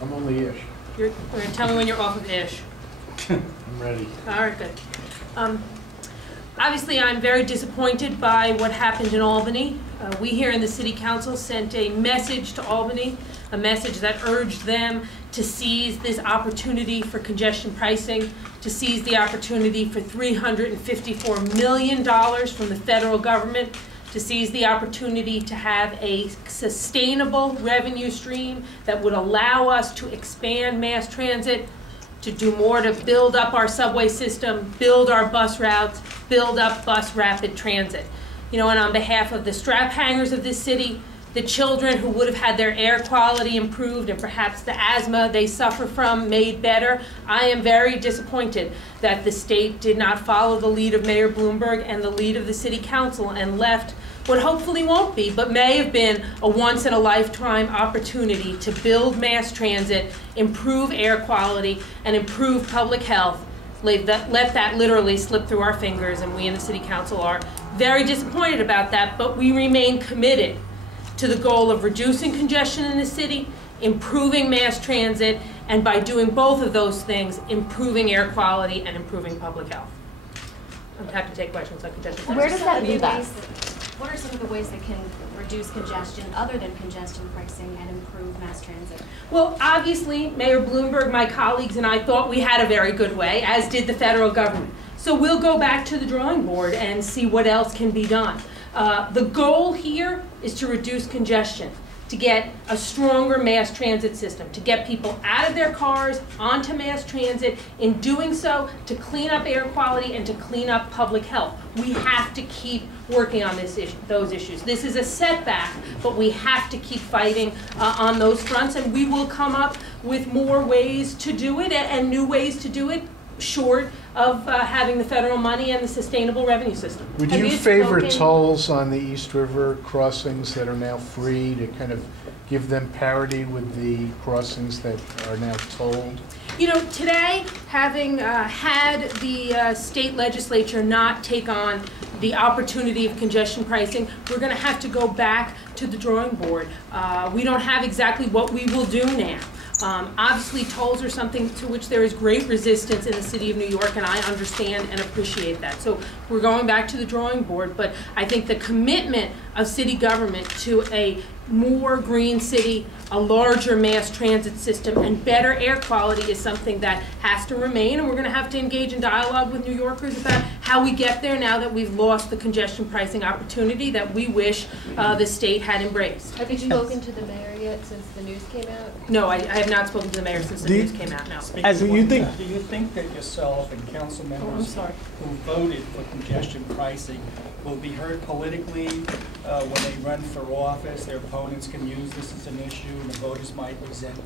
I'm only ish. You're going to tell me when you're off of ish. I'm ready. All right, good. Obviously, I'm very disappointed by what happened in Albany. We here in the City Council sent a message to Albany, a message that urged them to seize this opportunity for congestion pricing, to seize the opportunity for $354 million from the federal government, to seize the opportunity to have a sustainable revenue stream that would allow us to expand mass transit, to do more to build up our subway system, build our bus routes, build up bus rapid transit. You know, and on behalf of the strap hangers of this city, the children who would have had their air quality improved and perhaps the asthma they suffer from made better, I am very disappointed that the state did not follow the lead of Mayor Bloomberg and the lead of the City Council and left what hopefully won't be, but may have been a once-in-a-lifetime opportunity to build mass transit, improve air quality, and improve public health. Let that literally slip through our fingers, and we in the City Council are very disappointed about that, but we remain committed to the goal of reducing congestion in the city, improving mass transit, and by doing both of those things, improving air quality and improving public health. I'm happy to take questions on congestion. Where does that leave us? What are some of the ways that can reduce congestion other than congestion pricing and improve mass transit? Well, obviously, Mayor Bloomberg, my colleagues, and I thought we had a very good way, as did the federal government. So we'll go back to the drawing board and see what else can be done. The goal here is to reduce congestion, to get a stronger mass transit system, to get people out of their cars onto mass transit, in doing so to clean up air quality and to clean up public health. We have to keep working on those issues. This is a setback, but we have to keep fighting on those fronts, and we will come up with more ways to do it and new ways to do it, short of having the federal money and the sustainable revenue system. Would you favor tolls on the East River crossings that are now free to kind of give them parity with the crossings that are now tolled? You know, today, having had the state legislature not take on the opportunity of congestion pricing, we're going to have to go back to the drawing board. We don't have exactly what we will do now. Obviously, tolls are something to which there is great resistance in the city of New York, and I understand and appreciate that. So we're going back to the drawing board, but I think the commitment of city government to a more green city, a larger mass transit system, and better air quality is something that has to remain, and we're going to have to engage in dialogue with New Yorkers about how we get there now that we've lost the congestion pricing opportunity that we wish the state had embraced. Have you spoken to the mayor yet since the news came out? No, I have not spoken to the mayor since the news came out, no. Do you think that yourself and council members who voted for congestion pricing will be heard politically when they run for office? Their opponents can use this as an issue and the voters might resent it.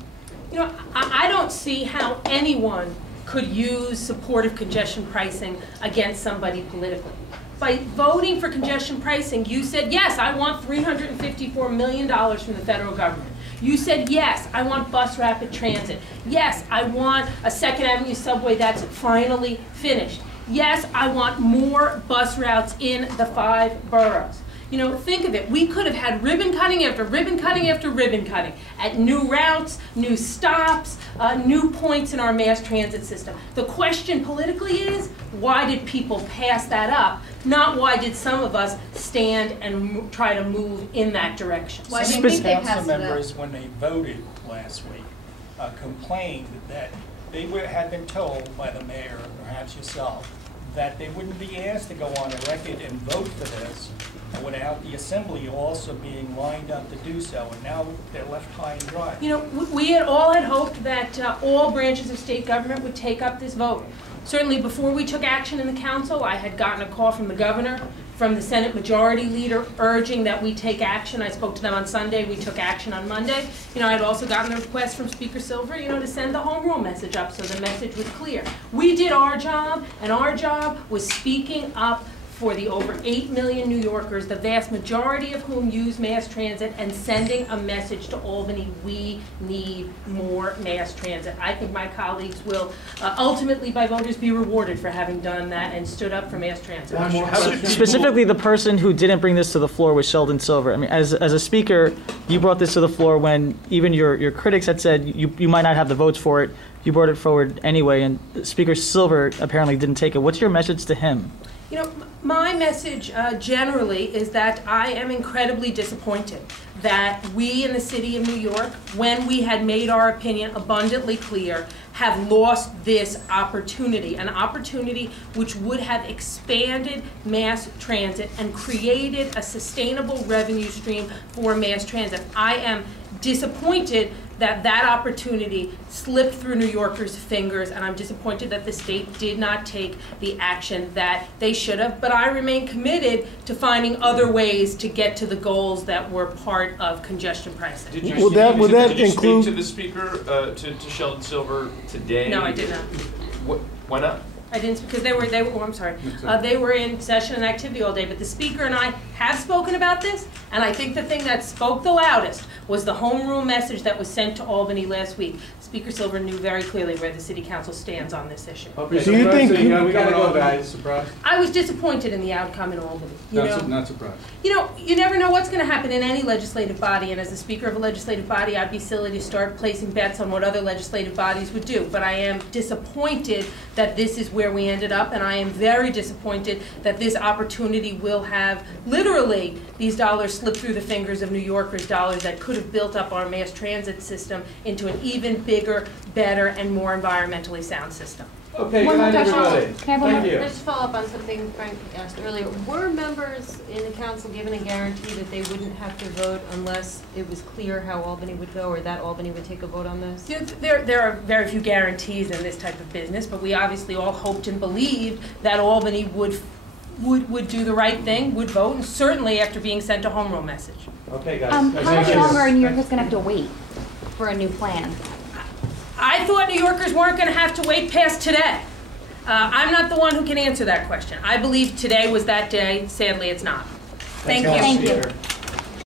You know, I don't see how anyone could use support of congestion pricing against somebody politically. By voting for congestion pricing, you said, yes, I want $354 million from the federal government. You said, yes, I want bus rapid transit. Yes, I want a 2nd Avenue subway that's finally finished. Yes, I want more bus routes in the 5 boroughs. You know, think of it. We could have had ribbon cutting after ribbon cutting after ribbon cutting at new routes, new stops, new points in our mass transit system. The question politically is, why did people pass that up? Not why did some of us stand and try to move in that direction. Why do you think they passed council it up? members, when they voted last week, complained that they had been told by the mayor, perhaps yourself, that they wouldn't be asked to go on a record and vote for this without the assembly also being lined up to do so, and now they're left high and dry. You know, we had all hoped that all branches of state government would take up this vote. Certainly before we took action in the council, I had gotten a call from the governor, from the Senate Majority Leader, urging that we take action. I spoke to them on Sunday. We took action on Monday. You know, I'd also gotten a request from Speaker Silver, you know, to send the home rule message up so the message was clear. We did our job, and our job was speaking up for the over 8 million New Yorkers, the vast majority of whom use mass transit, and sending a message to Albany: we need more mass transit. I think my colleagues will ultimately by voters be rewarded for having done that and stood up for mass transit. Specifically, the person who didn't bring this to the floor was Sheldon Silver. I mean, as a speaker, you brought this to the floor when even your critics had said you might not have the votes for it. You brought it forward anyway, and Speaker Silver apparently didn't take it. What's your message to him? You know, my message generally is that I am incredibly disappointed that we in the city of New York, when we had made our opinion abundantly clear, have lost this opportunity, an opportunity which would have expanded mass transit and created a sustainable revenue stream for mass transit. I am disappointed that that opportunity slipped through New Yorkers' fingers, and I'm disappointed that the state did not take the action that they should have. But I remain committed to finding other ways to get to the goals that were part of congestion pricing. Did you, Would did you include speak to the speaker, to Sheldon Silver today? No, I did not. Why not? I didn't, because they were, oh, I'm sorry. They were in session and activity all day, but the speaker and I have spoken about this, and I think the thing that spoke the loudest was the home rule message that was sent to Albany last week. Speaker Silver knew very clearly where the city council stands on this issue. Okay, so you think we gotta go, guys? Surprise? I was disappointed in the outcome in Albany. Not surprised. You know, you never know what's going to happen in any legislative body, and as the speaker of a legislative body, I'd be silly to start placing bets on what other legislative bodies would do. But I am disappointed that this is where we ended up, and I am very disappointed that this opportunity will have literally these dollars slip through the fingers of New Yorkers, dollars that could have built up our mass transit system into an even bigger, better, and more environmentally sound system. Okay, good night, everybody. Thank you. Let's follow up on something Frank asked earlier. Were members in the council given a guarantee that they wouldn't have to vote unless it was clear how Albany would go, or that Albany would take a vote on this? You know, there are very few guarantees in this type of business, but we obviously all hoped and believed that Albany would do the right thing, would vote, and certainly after being sent a home rule message. Okay, guys. How much longer are New Yorkers going to have to wait for a new plan? I thought New Yorkers weren't going to have to wait past today. I'm not the one who can answer that question. I believe today was that day. Sadly, it's not. Thank you. Thank you.